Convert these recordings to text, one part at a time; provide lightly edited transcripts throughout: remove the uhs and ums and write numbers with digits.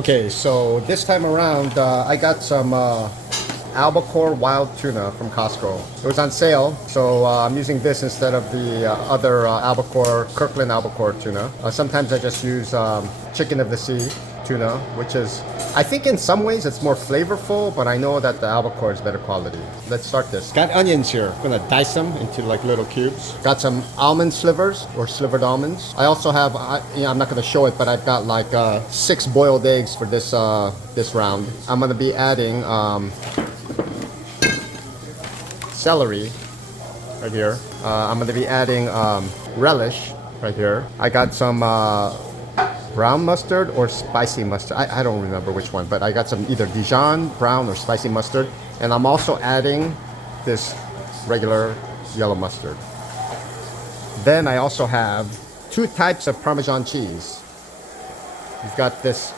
Okay, so this time around, I got some Albacore wild tuna from Costco. It was on sale, so I'm using this instead of the other Albacore, Kirkland Albacore tuna. Sometimes I just use chicken of the sea tuna, which is, I think in some ways it's more flavorful, but I know that the Albacore is better quality. Let's start this. Got onions here. I'm gonna dice them into like little cubes. Got some almond slivers or slivered almonds. I also have, I'm not gonna show it, but I've got like 6 boiled eggs for this this round. I'm gonna be adding celery right here. I'm gonna be adding relish right here. I got some brown mustard or spicy mustard. I don't remember which one, but I got some either Dijon, brown, or spicy mustard. And I'm also adding this regular yellow mustard. Then I also have 2 types of Parmesan cheese. You've got this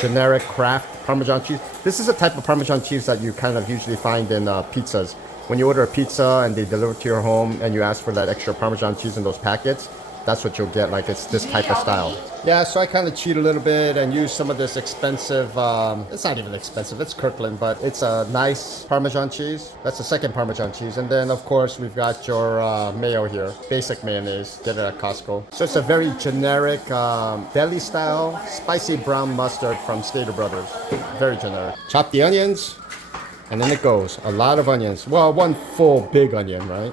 generic Kraft Parmesan cheese. This is a type of Parmesan cheese that you kind of usually find in pizzas. When you order a pizza and they deliver it to your home and you ask for that extra Parmesan cheese in those packets, that's what you'll get. Like, it's this type of style. Yeah, so I kind of cheat a little bit and use some of this expensive, it's not even expensive, it's Kirkland, but it's a nice Parmesan cheese. That's the second Parmesan cheese. And then of course we've got your mayo here, basic mayonnaise, get it at Costco. So it's a very generic deli style spicy brown mustard from Stater Brothers. Very generic. Chop the onions and then it goes. A lot of onions. Well, one full big onion, right?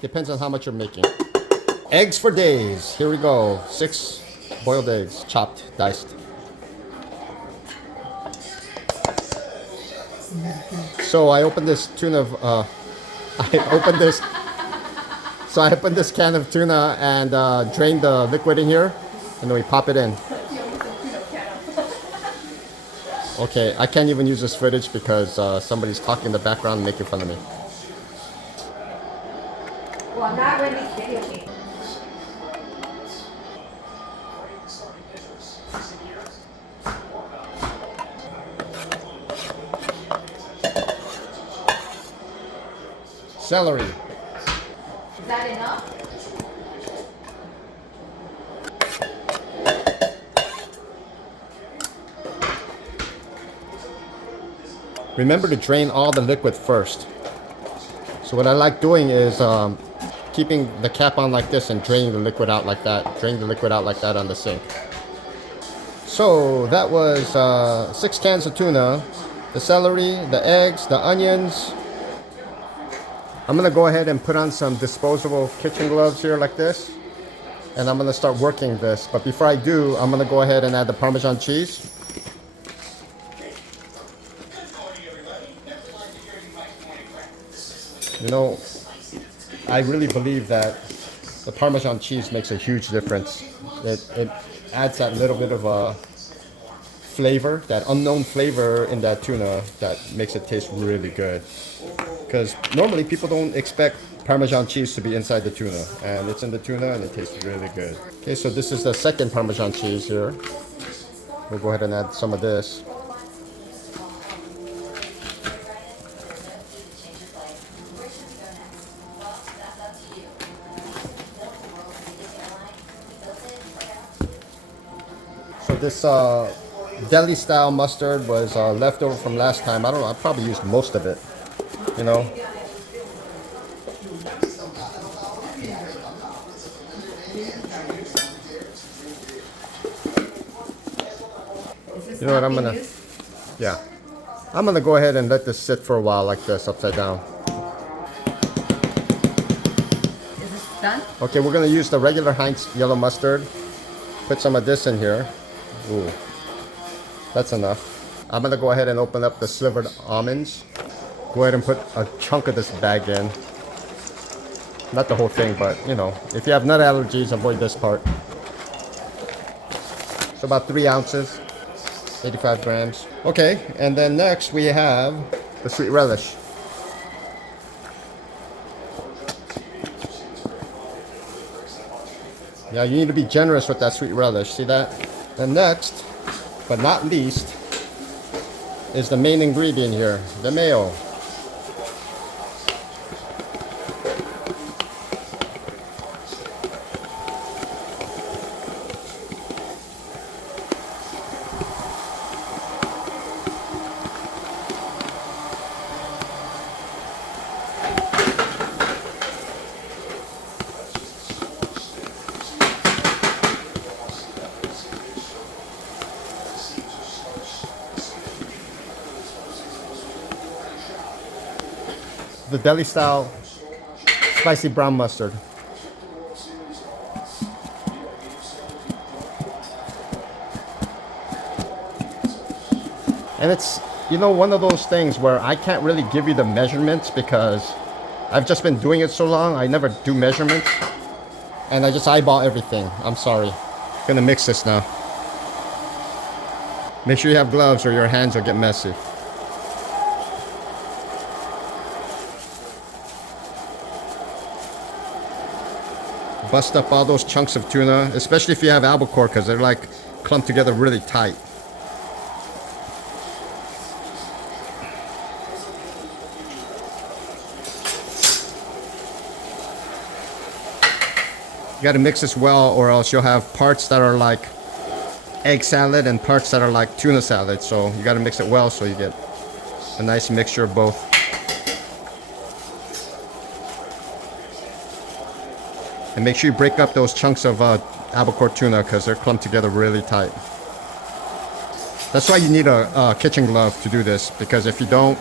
Depends on how much you're making. Eggs for days. Here we go. 6 boiled eggs, chopped, diced. So I opened this tuna. I opened this can of tuna and drained the liquid in here, and then we pop it in. Okay, I can't even use this footage because somebody's talking in the background and making fun of me. Well, not when it's video game. Celery. Is that enough? Remember to drain all the liquid first. So what I like doing is keeping the cap on like this and draining the liquid out like that. Drain the liquid out like that on the sink. So that was 6 cans of tuna, the celery, the eggs, the onions. I'm gonna go ahead and put on some disposable kitchen gloves here like this. And I'm gonna start working this. But before I do, I'm gonna go ahead and add the Parmesan cheese. You know, I really believe that the Parmesan cheese makes a huge difference. It adds that little bit of a flavor, that unknown flavor in that tuna that makes it taste really good. Because normally people don't expect Parmesan cheese to be inside the tuna, and it's in the tuna and it tastes really good. Okay, so this is the second Parmesan cheese here. We'll go ahead and add some of this. So this deli style mustard was left over from last time. I don't know, I probably used most of it, you know. You know what, I'm gonna, yeah. I'm gonna go ahead and let this sit for a while like this, upside down. Is this done? Okay, we're gonna use the regular Heinz yellow mustard. Put some of this in here. Ooh, that's enough. I'm gonna go ahead and open up the slivered almonds. Go ahead and put a chunk of this bag in. Not the whole thing, but you know, if you have nut allergies, avoid this part. So about 3 ounces, 85 grams. Okay, and then next we have the sweet relish. Yeah, you need to be generous with that sweet relish. See that? And next, but not least, is the main ingredient here, the mayo. the deli style spicy brown mustard. And it's, you know, one of those things where I can't really give you the measurements because I've just been doing it so long. I never do measurements. And I just eyeball everything. I'm sorry. Gonna mix this now. Make sure you have gloves or your hands will get messy. Bust up all those chunks of tuna, especially if you have albacore, because they're like clumped together really tight. You got to mix this well, or else you'll have parts that are like egg salad and parts that are like tuna salad. So you got to mix it well so you get a nice mixture of both. And make sure you break up those chunks of albacore tuna because they're clumped together really tight. That's why you need a kitchen glove to do this, because if you don't,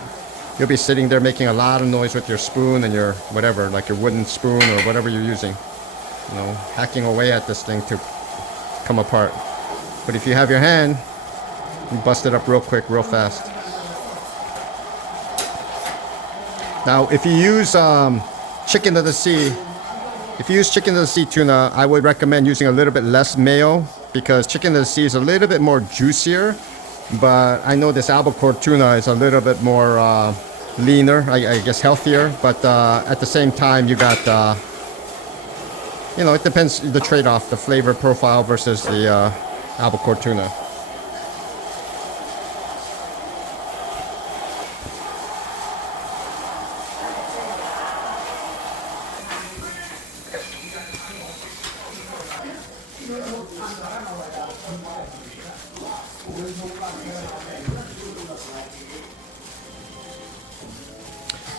you'll be sitting there making a lot of noise with your spoon and your whatever, like your wooden spoon or whatever you're using. You know, hacking away at this thing to come apart. But if you have your hand, you bust it up real quick, real fast. Now, if you use chicken of the sea, if you use chicken of the sea tuna, I would recommend using a little bit less mayo, because chicken of the sea is a little bit more juicier. But I know this albacore tuna is a little bit more leaner, I guess healthier. But at the same time, you got you know, it depends the trade-off, the flavor profile versus the albacore tuna.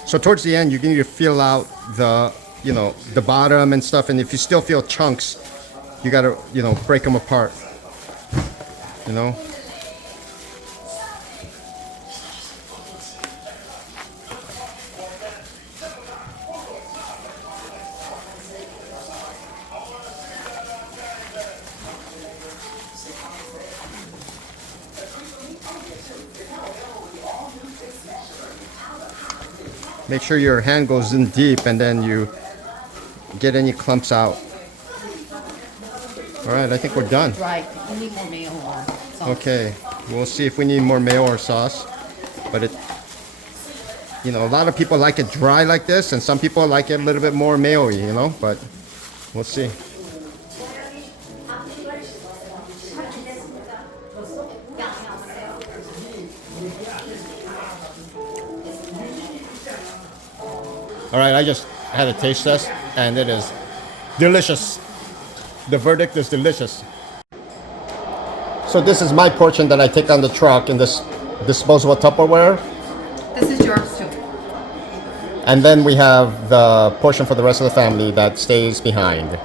So towards the end, you need to feel out the, you know, the bottom and stuff, and if you still feel chunks, you gotta, you know, break them apart, you know. Make sure your hand goes in deep and then you get any clumps out. All right, I think we're done. Right. We need more mayo or sauce. Okay, we'll see if we need more mayo or sauce. But it, you know, a lot of people like it dry like this, and some people like it a little bit more mayo-y, you know, but we'll see. All right, I just had a taste test, and it is delicious. The verdict is delicious. So this is my portion that I take on the truck in this disposable Tupperware. This is yours too. And then we have the portion for the rest of the family that stays behind.